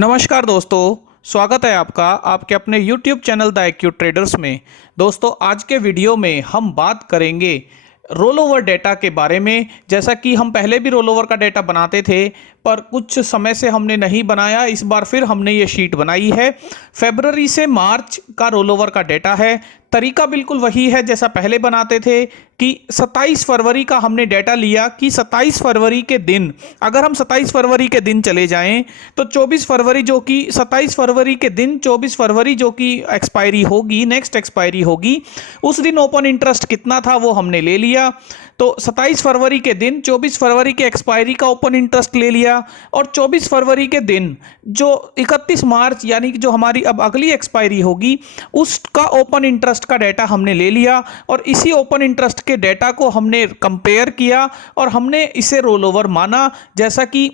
नमस्कार दोस्तों। स्वागत है आपका आपके अपने YouTube channel the IQ traders में। दोस्तों आज के वीडियो में हम बात करेंगे रोल ओवर डेटा के बारे में। जैसा कि हम पहले भी रोल ओवर का डेटा बनाते थे पर कुछ समय से हमने नहीं बनाया, इस बार फिर हमने ये शीट बनाई है। फरवरी से मार्च का रोल ओवर का डेटा है। तरीका बिल्कुल वही है जैसा पहले बनाते थे कि 27 फरवरी का हमने डेटा लिया कि 27 फरवरी के दिन, अगर हम 27 फरवरी के दिन चले जाएं तो 24 फरवरी जो कि 27 फरवरी के दिन 24 फरवरी जो कि एक्सपायरी होगी, नेक्स्ट एक्सपायरी होगी, उस दिन ओपन इंटरेस्ट कितना था वो हमने ले लिया। तो 27 फरवरी के दिन 24 फरवरी के एक्सपायरी का ओपन इंटरेस्ट ले लिया और 24 फरवरी के दिन जो 31 मार्च यानी कि जो हमारी अब अगली एक्सपायरी होगी उसका ओपन इंटरेस्ट का डेटा हमने ले लिया और इसी ओपन इंटरेस्ट के डेटा को हमने कंपेयर किया और हमने इसे रोल ओवर माना। जैसा कि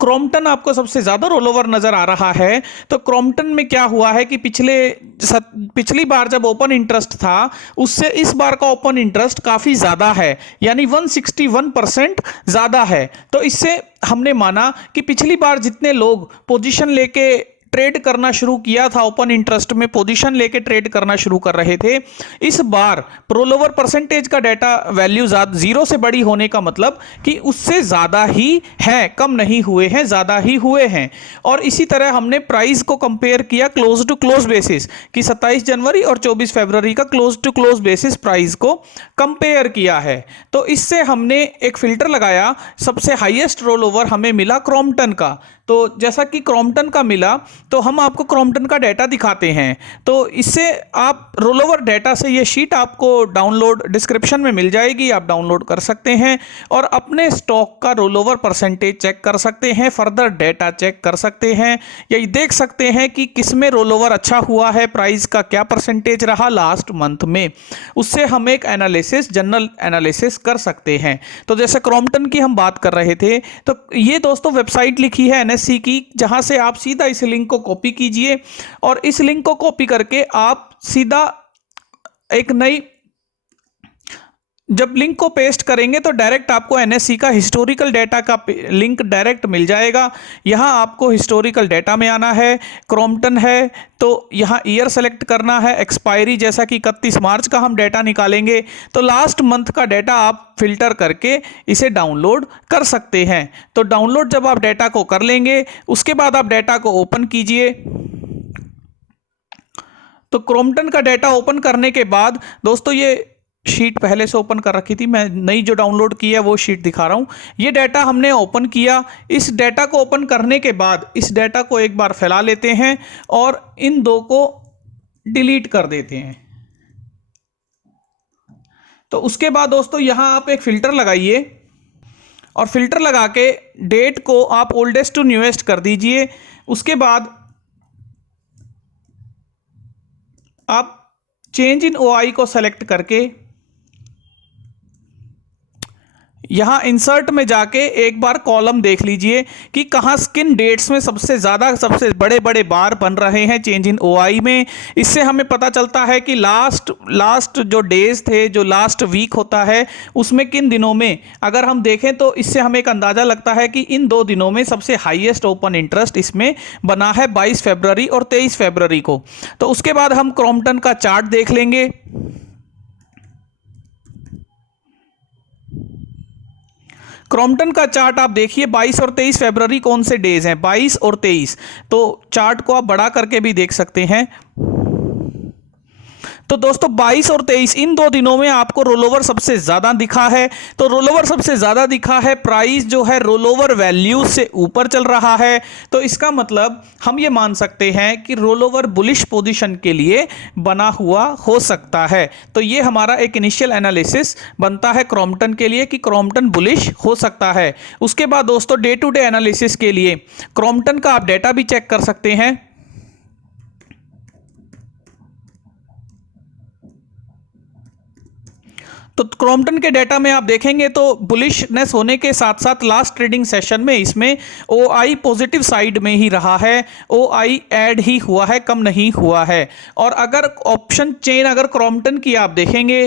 क्रॉम्पटन आपको सबसे ज्यादा रोल ओवर नजर आ रहा है, तो क्रॉम्पटन में क्या हुआ है कि पिछली बार जब ओपन इंटरेस्ट था उससे इस बार का ओपन इंटरेस्ट काफी ज्यादा है, यानी 161% ज्यादा है। तो इससे हमने माना कि पिछली बार जितने लोग पोजीशन लेके ट्रेड करना शुरू किया था, ओपन इंटरेस्ट में पोजीशन लेके ट्रेड करना शुरू कर रहे थे, इस बार रोल ओवर परसेंटेज का डेटा वैल्यू जीरो से बड़ी होने का मतलब कि उससे ज्यादा ही है, कम नहीं हुए हैं, ज्यादा ही हुए हैं। और इसी तरह हमने प्राइस को कंपेयर किया क्लोज टू क्लोज बेसिस कि 27 जनवरी और 24 फरवरी का close to close basis price को कंपेयर किया है। तो इससे हमने एक फिल्टर लगाया, सबसे हाईएस्ट रोल ओवर हमें मिला क्रॉम्पटन का। तो जैसा कि क्रॉम्पटन का मिला तो हम आपको क्रॉम्पटन का डेटा दिखाते हैं। तो इससे आप रोल ओवर डेटा से ये शीट आपको डाउनलोड डिस्क्रिप्शन में मिल जाएगी, आप डाउनलोड कर सकते हैं और अपने स्टॉक का रोल ओवर परसेंटेज चेक कर सकते हैं, फर्दर डेटा चेक कर सकते हैं, यही देख सकते हैं कि किस में रोल ओवर अच्छा हुआ है, प्राइस का क्या परसेंटेज रहा लास्ट मंथ में। उससे हम एक एनालिसिस, जनरल एनालिसिस कर सकते हैं। तो जैसे क्रॉम्पटन की हम बात कर रहे थे, तो ये दोस्तों वेबसाइट लिखी है NSE की, जहां से आप सीधा इस लिंक को कॉपी कीजिए और इस लिंक को कॉपी करके आप सीधा एक नई, जब लिंक को पेस्ट करेंगे तो डायरेक्ट आपको NSE का हिस्टोरिकल डेटा का लिंक डायरेक्ट मिल जाएगा। यहां आपको हिस्टोरिकल डेटा में आना है, क्रॉम्पटन है तो यहां ईयर सेलेक्ट करना है, एक्सपायरी जैसा कि 31 मार्च का हम डेटा निकालेंगे तो लास्ट मंथ का डेटा आप फिल्टर करके इसे डाउनलोड कर सकते हैं। तो डाउनलोड जब आप डेटा को कर लेंगे उसके बाद आप डेटा को ओपन कीजिए। तो क्रॉम्पटन का डेटा ओपन करने के बाद दोस्तों, ये शीट पहले से ओपन कर रखी थी, मैं नई जो डाउनलोड की है वो शीट दिखा रहा हूं। ये डेटा हमने ओपन किया। इस डेटा को ओपन करने के बाद इस डेटा को एक बार फैला लेते हैं और इन दो को डिलीट कर देते हैं। तो उसके बाद दोस्तों यहां आप एक फिल्टर लगाइए और फिल्टर लगा के डेट को आप ओल्डेस्ट टू न्यूएस्ट कर दीजिए। उसके बाद आप चेंज इन OI को सेलेक्ट करके यहां इंसर्ट में जाके एक बार कॉलम देख लीजिए कि कहां किन डेट्स में सबसे ज्यादा, सबसे बड़े बड़े बार बन रहे हैं चेंज इन OI में। इससे हमें पता चलता है कि लास्ट जो डेज थे, जो लास्ट वीक होता है उसमें किन दिनों में अगर हम देखें तो इससे हमें एक अंदाजा लगता है कि इन दो दिनों में सबसे हाईएस्ट ओपन इंटरेस्ट इसमें बना है 22 फरवरी और 23 फरवरी को। तो उसके बाद हम क्रॉम्पटन का चार्ट देख लेंगे। क्रॉम्पटन का चार्ट आप देखिए, 22 और 23 फरवरी कौन से डेज हैं, 22 और 23। तो चार्ट को आप बड़ा करके भी देख सकते हैं। तो दोस्तों 22 और 23 इन दो दिनों में आपको रोल ओवर सबसे ज्यादा दिखा है। तो रोल ओवर सबसे ज्यादा दिखा है, प्राइस जो है रोल ओवर वैल्यू से ऊपर चल रहा है। तो इसका मतलब हम ये मान सकते हैं कि रोल ओवर बुलिश पोजीशन के लिए बना हुआ हो सकता है। तो ये हमारा एक इनिशियल एनालिसिस बनता है क्रॉम्पटन के लिए कि क्रॉम्पटन बुलिश हो सकता है। उसके बाद दोस्तों डे टू डे एनालिसिस के लिए क्रॉम्पटन का आप डेटा भी चेक कर सकते हैं। तो क्रॉम्पटन के डेटा में आप देखेंगे तो बुलिशनेस होने के साथ साथ लास्ट ट्रेडिंग सेशन में इसमें OI पॉजिटिव साइड में ही रहा है, OI ऐड ही हुआ है, कम नहीं हुआ है। और अगर ऑप्शन चेन अगर क्रॉम्पटन की आप देखेंगे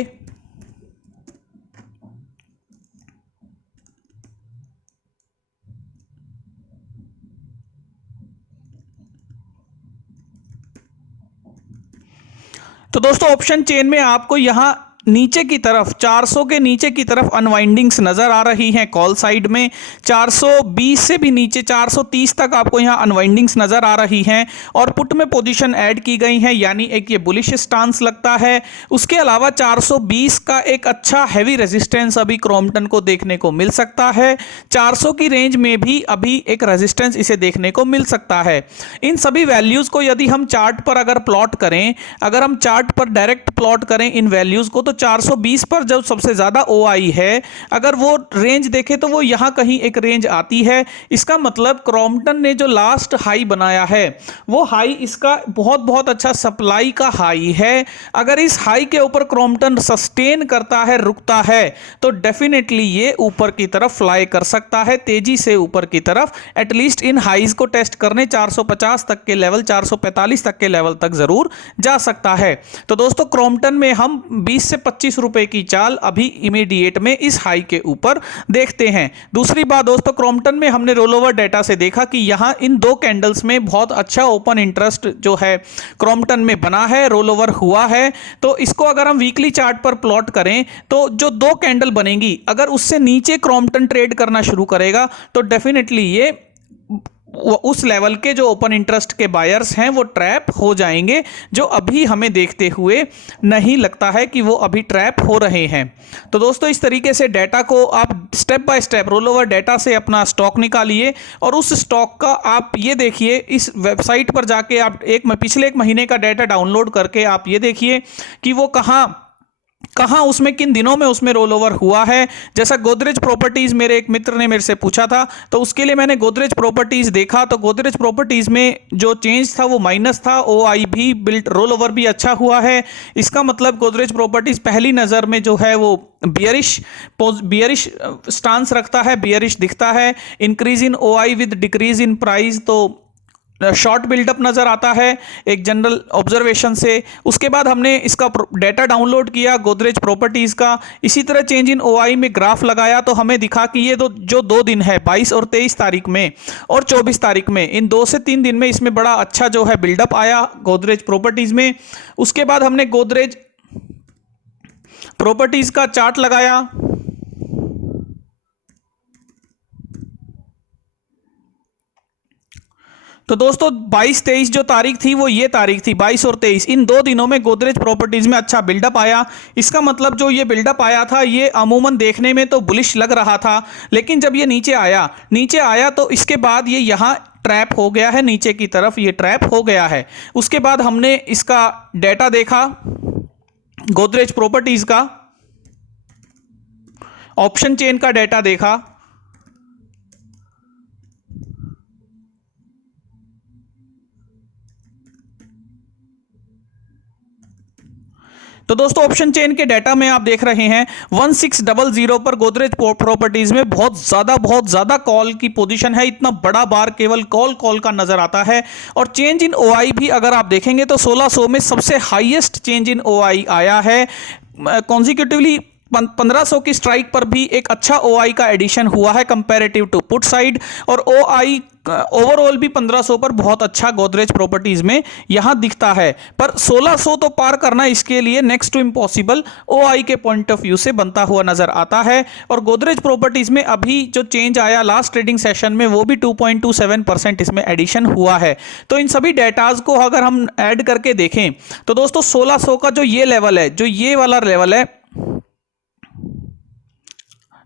तो दोस्तों ऑप्शन चेन में आपको यहां नीचे की तरफ 400 के नीचे की तरफ अनवाइंडिंग्स नजर आ रही हैं कॉल साइड में। 420 से भी नीचे 430 तक आपको यहां अनवाइंडिंग्स नजर आ रही हैं और पुट में पोजीशन ऐड की गई है, यानी एक ये बुलिश स्टांस लगता है। उसके अलावा 420 का एक अच्छा हैवी रेजिस्टेंस अभी क्रॉम्पटन को देखने को मिल सकता है। 400 की रेंज में भी अभी एक रेजिस्टेंस इसे देखने को मिल सकता है। इन सभी वैल्यूज को यदि हम चार्ट पर अगर प्लॉट करें, अगर हम चार्ट पर डायरेक्ट प्लॉट करें इन वैल्यूज को, तो 420 पर जो सबसे ज्यादा ओआई है, अगर वो रेंज देखें तो वो यहां कहीं एक रेंज आती है। इसका मतलब क्रॉम्पटन ने जो लास्ट हाई बनाया है वो हाई इसका बहुत बहुत अच्छा सप्लाई का हाई है। अगर इस हाई के ऊपर क्रॉम्पटन सस्टेन करता है, रुकता है, तो डेफिनेटली ये ऊपर की तरफ फ्लाई कर सकता है, तेजी से ऊपर की तरफ, एटलीस्ट इन हाईज को टेस्ट करने 450 तक के लेवल, 445 तक के लेवल तक जरूर जा सकता है। तो दोस्तों क्रॉम्पटन में हम 20 से 25 रुपए की चाल अभी इमीडिएट में इस हाई के ऊपर देखते हैं। दूसरी बात दोस्तों, क्रॉम्पटन में हमने रोलओवर डेटा से देखा कि यहां इन दो कैंडल्स में बहुत अच्छा ओपन इंटरेस्ट जो है क्रॉम्पटन में बना है, रोलओवर हुआ है। तो इसको अगर हम वीकली चार्ट पर प्लॉट करें तो जो दो कैंडल बनेगी, अगर उससे नीचे क्रॉम्पटन ट्रेड करना शुरू करेगा तो डेफिनेटली ये उस लेवल के जो ओपन इंटरेस्ट के बायर्स हैं वो ट्रैप हो जाएंगे, जो अभी हमें देखते हुए नहीं लगता है कि वो अभी ट्रैप हो रहे हैं। तो दोस्तों इस तरीके से डेटा को आप step by step rollover data से अपना स्टॉक निकालिए और उस स्टॉक का आप ये देखिए, इस वेबसाइट पर जाके आप पिछले एक महीने का डेटा डाउनलोड करके आप ये देखिए कि वो कहां उसमें किन दिनों में उसमें रोल ओवर हुआ है। जैसा गोदरेज प्रॉपर्टीज मेरे एक मित्र ने मेरे से पूछा था, तो उसके लिए मैंने गोदरेज प्रॉपर्टीज देखा, तो गोदरेज प्रॉपर्टीज में जो चेंज था वो माइनस था, ओआई भी बिल्ट रोल ओवर भी अच्छा हुआ है। इसका मतलब गोदरेज प्रॉपर्टीज पहली नज़र में जो है वो बियरिश स्टांस रखता है, बियरिश दिखता है। Increase in OI with decrease in price, तो शॉर्ट बिल्डअप नजर आता है एक जनरल ऑब्जर्वेशन से। उसके बाद हमने इसका डेटा डाउनलोड किया गोदरेज प्रॉपर्टीज का, इसी तरह चेंज इन ओआई में ग्राफ लगाया, तो हमें दिखा कि ये जो 2 दिन है 22 और 23 तारीख में और 24 तारीख में, इन 2 से 3 दिन में इसमें बड़ा अच्छा जो है बिल्डअप आया गोदरेज प्रॉपर्टीज में। उसके बाद हमने गोदरेज प्रॉपर्टीज का चार्ट लगाया, तो दोस्तों 22-23 जो तारीख थी वो ये तारीख थी, 22 और 23, इन 2 दिनों में गोदरेज प्रॉपर्टीज में अच्छा बिल्डअप आया। इसका मतलब जो ये बिल्डअप आया था ये अमूमन देखने में तो बुलिश लग रहा था, लेकिन जब ये नीचे आया तो इसके बाद ये यहाँ ट्रैप हो गया है, नीचे की तरफ ये ट्रैप हो गया है। उसके बाद हमने इसका डेटा देखा गोदरेज प्रॉपर्टीज का, ऑप्शन चेन का डेटा देखा, तो दोस्तों ऑप्शन चेन के डेटा में आप देख रहे हैं 1600 पर गोदरेज प्रॉपर्टीज में बहुत ज्यादा कॉल की पोजीशन है। इतना बड़ा बार केवल कॉल का नजर आता है। और चेंज इन ओआई भी अगर आप देखेंगे तो 1600 में सबसे हाईएस्ट चेंज इन ओआई आया है। कॉन्जिक्यूटिवली 1500 की स्ट्राइक पर भी एक अच्छा ओआई का एडिशन हुआ है कंपैरेटिव टू पुट साइड, और ओआई ओवरऑल भी 1500 पर बहुत अच्छा गोदरेज प्रॉपर्टीज में यहां दिखता है। पर 1600 तो पार करना इसके लिए नेक्स्ट टू इम्पॉसिबल ओआई के पॉइंट ऑफ व्यू से बनता हुआ नजर आता है। और गोदरेज प्रॉपर्टीज में अभी जो चेंज आया लास्ट ट्रेडिंग सेशन में वो भी 2.27% इसमें एडिशन हुआ है। तो इन सभी डेटाज को अगर हम ऐड करके देखें तो दोस्तों 1600 का जो ये लेवल है, जो ये वाला लेवल है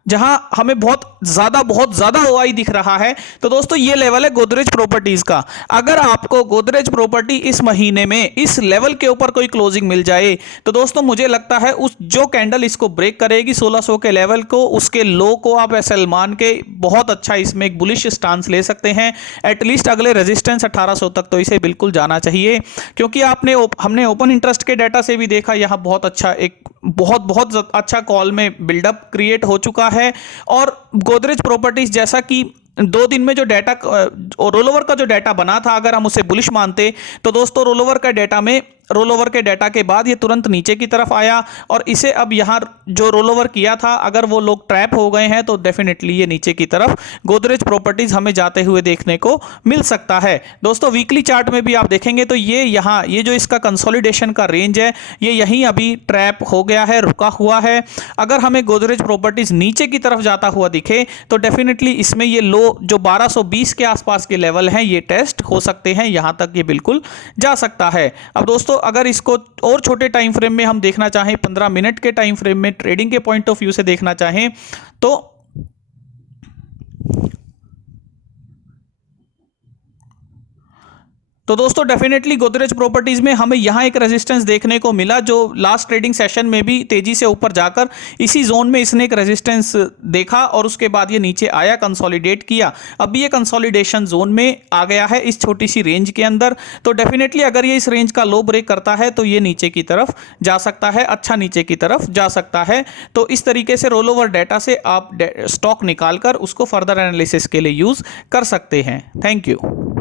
जहां हमें बहुत ज्यादा ओआई दिख रहा है, तो दोस्तों ये लेवल है गोदरेज प्रॉपर्टीज का। अगर आपको गोदरेज प्रॉपर्टी इस महीने में इस लेवल के ऊपर कोई क्लोजिंग मिल जाए तो दोस्तों मुझे लगता है उस जो कैंडल इसको ब्रेक करेगी 1600 के लेवल को, उसके लो को आप ऐसे मान के बहुत अच्छा इसमें एक बुलिश स्टांस ले सकते हैं। एटलीस्ट अगले रेजिस्टेंस 1800 तक तो इसे बिल्कुल जाना चाहिए, क्योंकि हमने ओपन इंटरेस्ट के डाटा से भी देखा यहाँ बहुत अच्छा एक बहुत अच्छा कॉल में बिल्डअप क्रिएट हो चुका है। और गोदरेज प्रॉपर्टीज जैसा कि 2 दिन में जो डेटा रोलओवर का जो डेटा बना था, अगर हम उसे बुलिश मानते तो दोस्तों रोलओवर का डेटा में रोल ओवर के डाटा के बाद ये तुरंत नीचे की तरफ आया और इसे अब यहाँ जो रोल ओवर किया था अगर वो लोग ट्रैप हो गए हैं तो डेफिनेटली ये नीचे की तरफ गोदरेज प्रॉपर्टीज हमें जाते हुए देखने को मिल सकता है। दोस्तों वीकली चार्ट में भी आप देखेंगे तो ये यहाँ ये जो इसका कंसोलिडेशन का रेंज है ये यहीं अभी ट्रैप हो गया है, रुका हुआ है। अगर हमें गोदरेज प्रॉपर्टीज नीचे की तरफ जाता हुआ दिखे तो डेफिनेटली इसमें ये लो जो 1220 के आसपास के लेवल हैं ये टेस्ट हो सकते हैं, यहां तक ये बिल्कुल जा सकता है। अब दोस्तों अगर इसको और छोटे टाइम फ्रेम में हम देखना चाहें, 15 मिनट के टाइम फ्रेम में ट्रेडिंग के पॉइंट ऑफ व्यू से देखना चाहें तो दोस्तों डेफिनेटली गोदरेज प्रॉपर्टीज में हमें यहां एक रेजिस्टेंस देखने को मिला जो लास्ट ट्रेडिंग सेशन में भी तेजी से ऊपर जाकर इसी जोन में इसने एक रेजिस्टेंस देखा और उसके बाद ये नीचे आया, कंसोलिडेट किया। अब ये कंसोलिडेशन जोन में आ गया है इस छोटी सी रेंज के अंदर। तो डेफिनेटली अगर ये इस रेंज का लो ब्रेक करता है तो ये नीचे की तरफ जा सकता है, अच्छा नीचे की तरफ जा सकता है। तो इस तरीके से रोल ओवर डाटा से आप स्टॉक निकालकर उसको फर्दर एनालिसिस के लिए यूज कर सकते हैं। Thank you.